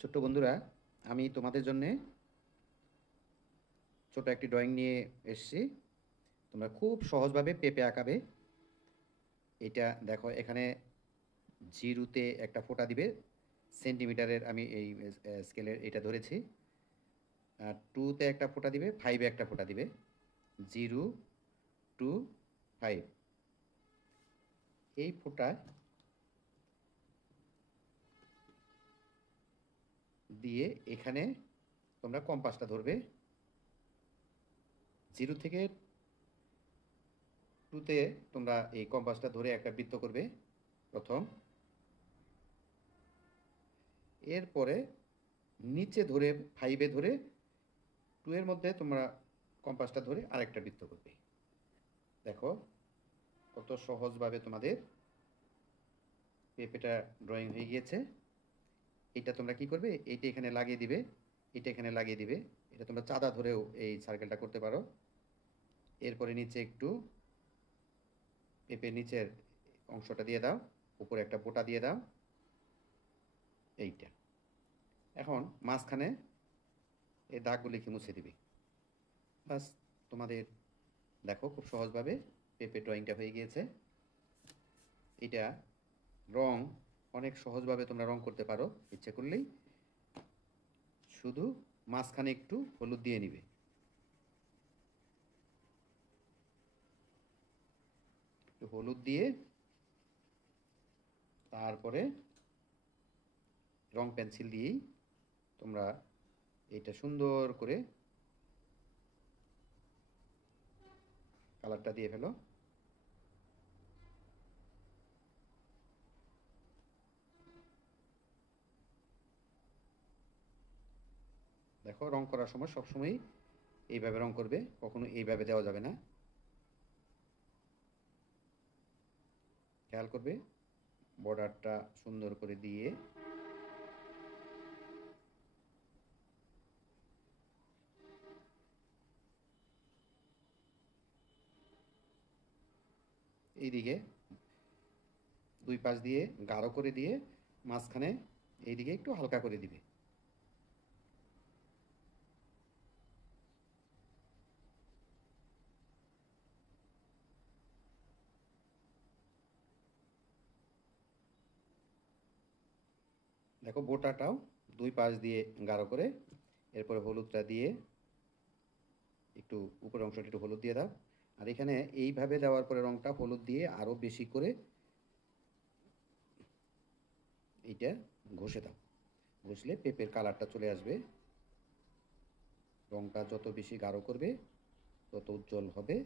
ছোট্ট বন্ধুরা, আমি তোমাদের জন্যে ছোট একটি ড্রয়িং নিয়ে এসেছি। তোমরা খুব সহজভাবে পেঁপে আঁকাবে। এটা দেখো, এখানে জিরোতে একটা ফোঁটা দিবে, সেন্টিমিটারের আমি এই স্কেলের এটা ধরেছি। আর টুতে একটা ফোঁটা দিবে, ফাইভে একটা ফোঁটা দিবে। 0, 2, 5 এই ফোঁটা দিয়ে এখানে তোমরা কম্পাসটা ধরবে। 0 থেকে 2তে তোমরা এই কম্পাসটা ধরে একটা বৃত্ত করবে প্রথম। এরপরে নিচে ধরে, 5-এ ধরে 2-এর মধ্যে তোমরা কম্পাসটা ধরে আরেকটা বৃত্ত করবে। দেখো কত সহজভাবে তোমাদের পেঁপেটা ড্রয়িং হয়ে গিয়েছে। এটা তোমরা কি করবে, এইটা এখানে লাগিয়ে দিবে, এটা এখানে লাগিয়ে দিবে। এটা তোমরা চাঁদা ধরেও এই সার্কেলটা করতে পারো। এরপরে নিচে একটু পেঁপের নিচের অংশটা দিয়ে দাও, উপরে একটা বোটা দিয়ে দাও, এইটা। এখন মাঝখানে এই দাগগুলো লিখে মুছে দিবে। বাস, তোমাদের দেখো খুব সহজভাবে পেঁপে ড্রয়িংটা হয়ে গিয়েছে। এটা রং অনেক সহজভাবে তোমরা রং করতে পারো ইচ্ছে করলেই। শুধু মাঝখানে একটু হলুদ দিয়ে নিবে, একটু হলুদ দিয়ে তারপরে রং পেন্সিল দিয়েই তোমরা এটা সুন্দর করে কালারটা দিয়ে ফেলো। দেখো, রং করার সময় সবসময় এইভাবে রং করবে, কখনো এইভাবে দেওয়া যাবে না, খেয়াল করবে। বর্ডারটা সুন্দর করে দিয়ে এইদিকে দুই পাশ দিয়ে গাঢ় করে দিয়ে মাঝখানে এইদিকে একটু হালকা করে দিবে। দেখো, বোটাটাও দুই পাশ দিয়ে গাঢ় করে, এরপরে হলুদটা দিয়ে একটু উপরের অংশটা একটু হলুদ দিয়ে দাও। আর এখানে এইভাবে দেওয়ার পরে রংটা হলুদ দিয়ে আরও বেশি করে এইটা ঘষে দাও। ঘষলে পেঁপের কালারটা চলে আসবে। রংটা যত বেশি গাঢ় করবে তত উজ্জ্বল হবে।